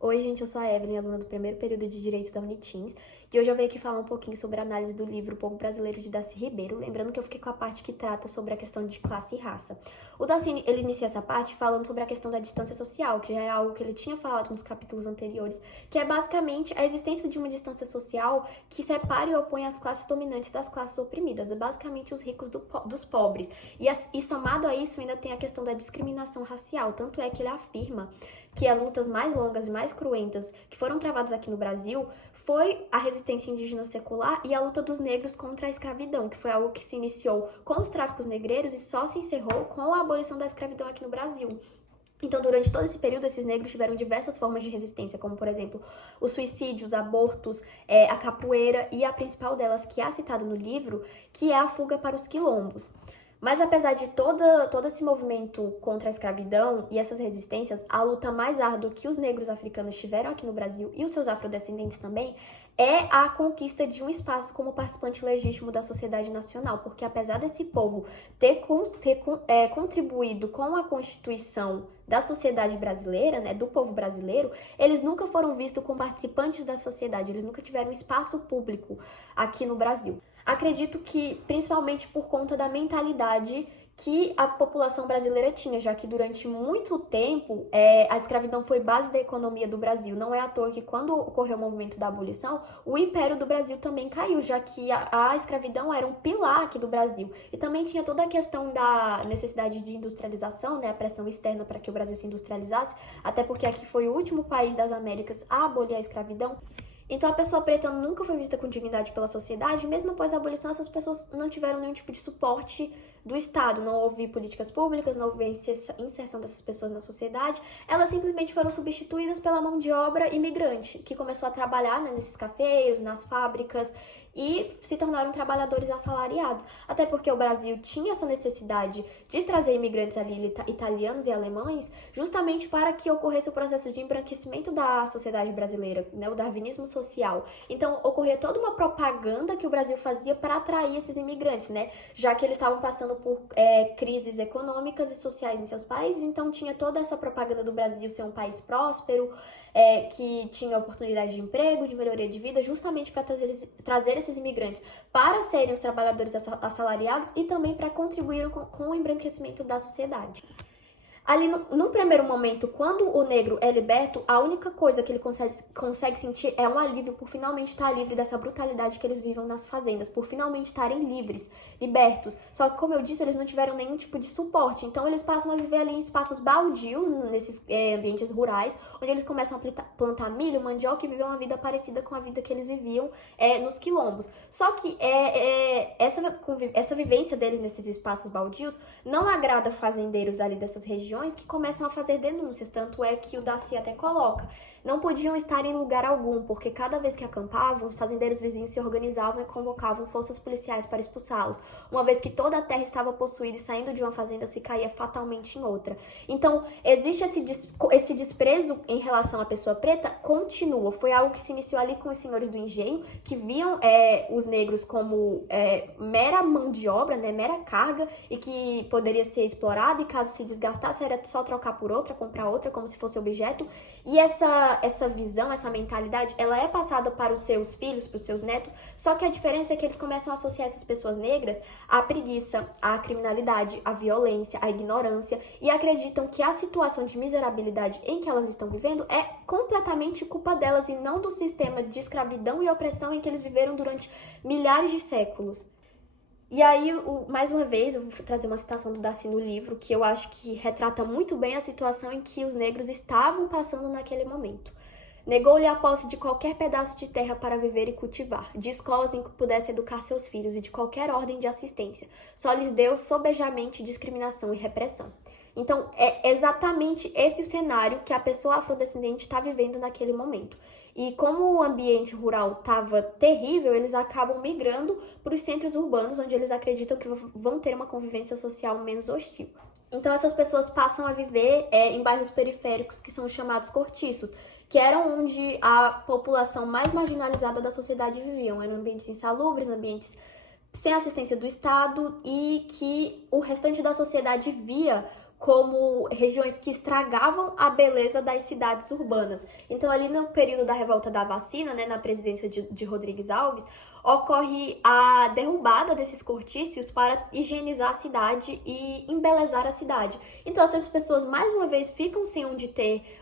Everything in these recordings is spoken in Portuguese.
Oi, gente, eu sou a Evelyn, aluna do primeiro período de Direito da Unitins, e hoje eu venho aqui falar um pouquinho sobre a análise do livro O Povo Brasileiro de Darcy Ribeiro, lembrando que eu fiquei com a parte que trata sobre a questão de classe e raça. O Darcy, ele inicia essa parte falando sobre a questão da distância social, que já era algo que ele tinha falado nos capítulos anteriores, que é basicamente a existência de uma distância social que separa e opõe as classes dominantes das classes oprimidas, é basicamente os ricos dos pobres. E somado a isso, ainda tem a questão da discriminação racial, tanto é que ele afirma que as lutas mais longas e mais cruentas que foram travadas aqui no Brasil foi a resistência indígena secular e a luta dos negros contra a escravidão, que foi algo que se iniciou com os tráficos negreiros e só se encerrou com a abolição da escravidão aqui no Brasil. Então, durante todo esse período, esses negros tiveram diversas formas de resistência, como, por exemplo, os suicídios, abortos, a capoeira e a principal delas, que é citada no livro, que é a fuga para os quilombos. Mas apesar de todo esse movimento contra a escravidão e essas resistências, a luta mais árdua que os negros africanos tiveram aqui no Brasil e os seus afrodescendentes também é a conquista de um espaço como participante legítimo da sociedade nacional, porque apesar desse povo ter contribuído com a constituição da sociedade brasileira, né, do povo brasileiro, eles nunca foram vistos como participantes da sociedade, eles nunca tiveram espaço público aqui no Brasil. Acredito que, principalmente por conta da mentalidade que a população brasileira tinha, já que durante muito tempo a escravidão foi base da economia do Brasil. Não é à toa que quando ocorreu o movimento da abolição, o Império do Brasil também caiu, já que a escravidão era um pilar aqui do Brasil. E também tinha toda a questão da necessidade de industrialização, né, a pressão externa para que o Brasil se industrializasse, até porque aqui foi o último país das Américas a abolir a escravidão. Então a pessoa preta nunca foi vista com dignidade pela sociedade, mesmo após a abolição, essas pessoas não tiveram nenhum tipo de suporte do Estado, não houve políticas públicas, não houve a inserção dessas pessoas na sociedade, elas simplesmente foram substituídas pela mão de obra imigrante, que começou a trabalhar, né, nesses cafeiros, nas fábricas, e se tornaram trabalhadores assalariados. Até porque o Brasil tinha essa necessidade de trazer imigrantes ali, italianos e alemães, justamente para que ocorresse o processo de embranquecimento da sociedade brasileira, né, o darwinismo social. Então, ocorria toda uma propaganda que o Brasil fazia para atrair esses imigrantes, né, já que eles estavam passando por crises econômicas e sociais em seus países, então tinha toda essa propaganda do Brasil ser um país próspero, que tinha oportunidade de emprego, de melhoria de vida, justamente para trazer esses imigrantes para serem os trabalhadores assalariados e também para contribuir com o embranquecimento da sociedade. Ali, no primeiro momento, quando o negro é liberto, a única coisa que ele consegue sentir é um alívio por finalmente estar livre dessa brutalidade que eles vivem nas fazendas, por finalmente estarem livres, libertos. Só que, como eu disse, eles não tiveram nenhum tipo de suporte, então eles passam a viver ali em espaços baldios, nesses ambientes rurais, onde eles começam a plantar milho, mandioca e viver uma vida parecida com a vida que eles viviam nos quilombos. Só que essa vivência deles nesses espaços baldios não agrada fazendeiros ali dessas regiões, que começam a fazer denúncias, tanto é que o Darcy até coloca. Não podiam estar em lugar algum, porque cada vez que acampavam, os fazendeiros vizinhos se organizavam e convocavam forças policiais para expulsá-los, uma vez que toda a terra estava possuída e saindo de uma fazenda se caía fatalmente em outra. Então, existe esse desprezo em relação à pessoa preta, continua. Foi algo que se iniciou ali com os senhores do engenho, que viam os negros como mera mão de obra, né, mera carga, e que poderia ser explorada, e caso se desgastasse, era só trocar por outra, comprar outra, como se fosse objeto. E essa visão, essa mentalidade, ela é passada para os seus filhos, para os seus netos, só que a diferença é que eles começam a associar essas pessoas negras à preguiça, à criminalidade, à violência, à ignorância, e acreditam que a situação de miserabilidade em que elas estão vivendo é completamente culpa delas e não do sistema de escravidão e opressão em que eles viveram durante milhares de séculos. E aí, mais uma vez, eu vou trazer uma citação do Darcy no livro, que eu acho que retrata muito bem a situação em que os negros estavam passando naquele momento. Negou-lhe a posse de qualquer pedaço de terra para viver e cultivar, de escolas em que pudesse educar seus filhos e de qualquer ordem de assistência. Só lhes deu sobejamente discriminação e repressão. Então, é exatamente esse o cenário que a pessoa afrodescendente está vivendo naquele momento. E como o ambiente rural estava terrível, eles acabam migrando para os centros urbanos, onde eles acreditam que vão ter uma convivência social menos hostil. Então, essas pessoas passam a viver em bairros periféricos, que são chamados cortiços, que eram onde a população mais marginalizada da sociedade viviam. Eram ambientes insalubres, ambientes sem assistência do Estado, e que o restante da sociedade via como regiões que estragavam a beleza das cidades urbanas. Então, ali no período da revolta da vacina, né, na presidência de Rodrigues Alves, ocorre a derrubada desses cortícios para higienizar a cidade e embelezar a cidade. Então, essas pessoas, mais uma vez, ficam sem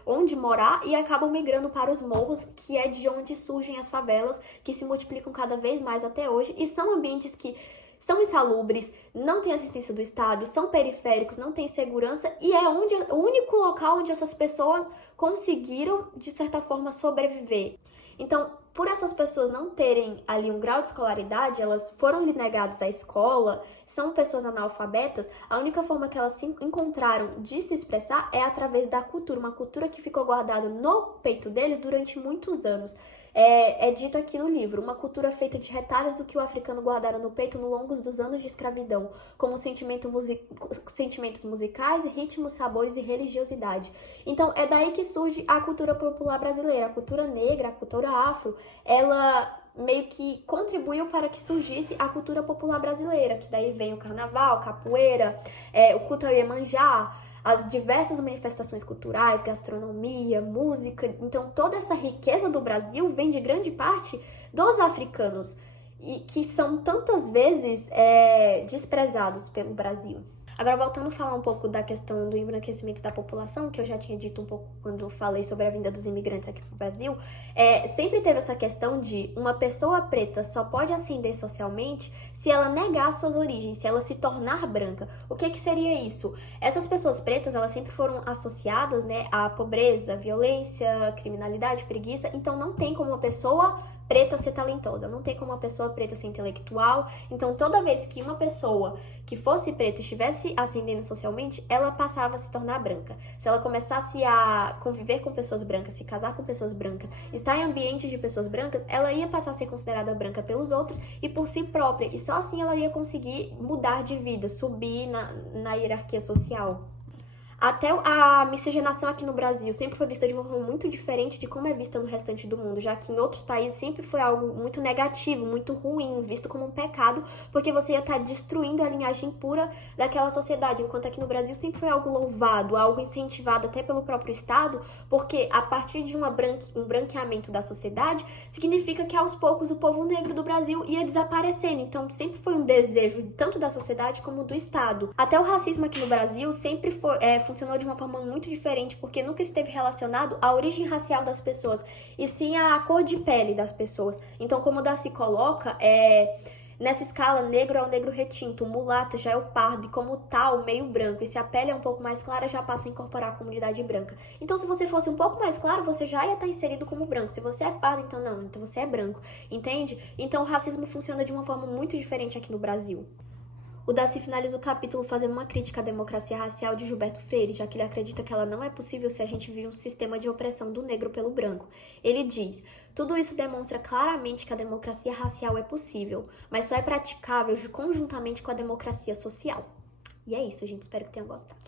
onde morar e acabam migrando para os morros, que é de onde surgem as favelas, que se multiplicam cada vez mais até hoje, e são ambientes que são insalubres, não tem assistência do Estado, são periféricos, não tem segurança, e é o único local onde essas pessoas conseguiram, de certa forma, sobreviver. Então, por essas pessoas não terem ali um grau de escolaridade, elas foram lhe negadas à escola, são pessoas analfabetas, a única forma que elas se encontraram de se expressar é através da cultura, uma cultura que ficou guardada no peito deles durante muitos anos. É dito aqui no livro, uma cultura feita de retalhos do que o africano guardara no peito no longo dos anos de escravidão, como sentimentos musicais, ritmos, sabores e religiosidade. Então, é daí que surge a cultura popular brasileira, a cultura negra, a cultura afro, ela meio que contribuiu para que surgisse a cultura popular brasileira, que daí vem o carnaval, capoeira, o culto ao Iemanjá, as diversas manifestações culturais, gastronomia, música. Então, toda essa riqueza do Brasil vem de grande parte dos africanos, e que são tantas vezes desprezados pelo Brasil. Agora, voltando a falar um pouco da questão do embranquecimento da população, que eu já tinha dito um pouco quando falei sobre a vinda dos imigrantes aqui para o Brasil, sempre teve essa questão de uma pessoa preta só pode ascender socialmente se ela negar suas origens, se ela se tornar branca. O que seria isso? Essas pessoas pretas, elas sempre foram associadas, né, à pobreza, violência, criminalidade, preguiça, então não tem como uma pessoa preta ser talentosa, não tem como uma pessoa preta ser intelectual. Então, toda vez que uma pessoa que fosse preta estivesse ascendendo socialmente, ela passava a se tornar branca. Se ela começasse a conviver com pessoas brancas, se casar com pessoas brancas, estar em ambientes de pessoas brancas, ela ia passar a ser considerada branca pelos outros e por si própria. E só assim ela ia conseguir mudar de vida, subir na hierarquia social. Até a miscigenação aqui no Brasil sempre foi vista de uma forma muito diferente de como é vista no restante do mundo, já que em outros países sempre foi algo muito negativo, muito ruim, visto como um pecado, porque você ia estar destruindo a linhagem pura daquela sociedade, enquanto aqui no Brasil sempre foi algo louvado, algo incentivado até pelo próprio Estado, porque a partir de um branqueamento da sociedade, significa que aos poucos o povo negro do Brasil ia desaparecendo, então sempre foi um desejo tanto da sociedade como do Estado. Até o racismo aqui no Brasil sempre funcionou de uma forma muito diferente, porque nunca esteve relacionado à origem racial das pessoas, e sim à cor de pele das pessoas. Então, como o Darcy coloca, nessa escala, negro é o negro retinto, mulata já é o pardo, e como tal, meio branco. E se a pele é um pouco mais clara, já passa a incorporar a comunidade branca. Então, se você fosse um pouco mais claro, você já ia estar inserido como branco. Se você é pardo, então não, então você é branco, entende? Então, o racismo funciona de uma forma muito diferente aqui no Brasil. O Darcy finaliza o capítulo fazendo uma crítica à democracia racial de Gilberto Freire, já que ele acredita que ela não é possível se a gente vive um sistema de opressão do negro pelo branco. Ele diz: tudo isso demonstra claramente que a democracia racial é possível, mas só é praticável conjuntamente com a democracia social. E é isso, gente. Espero que tenham gostado.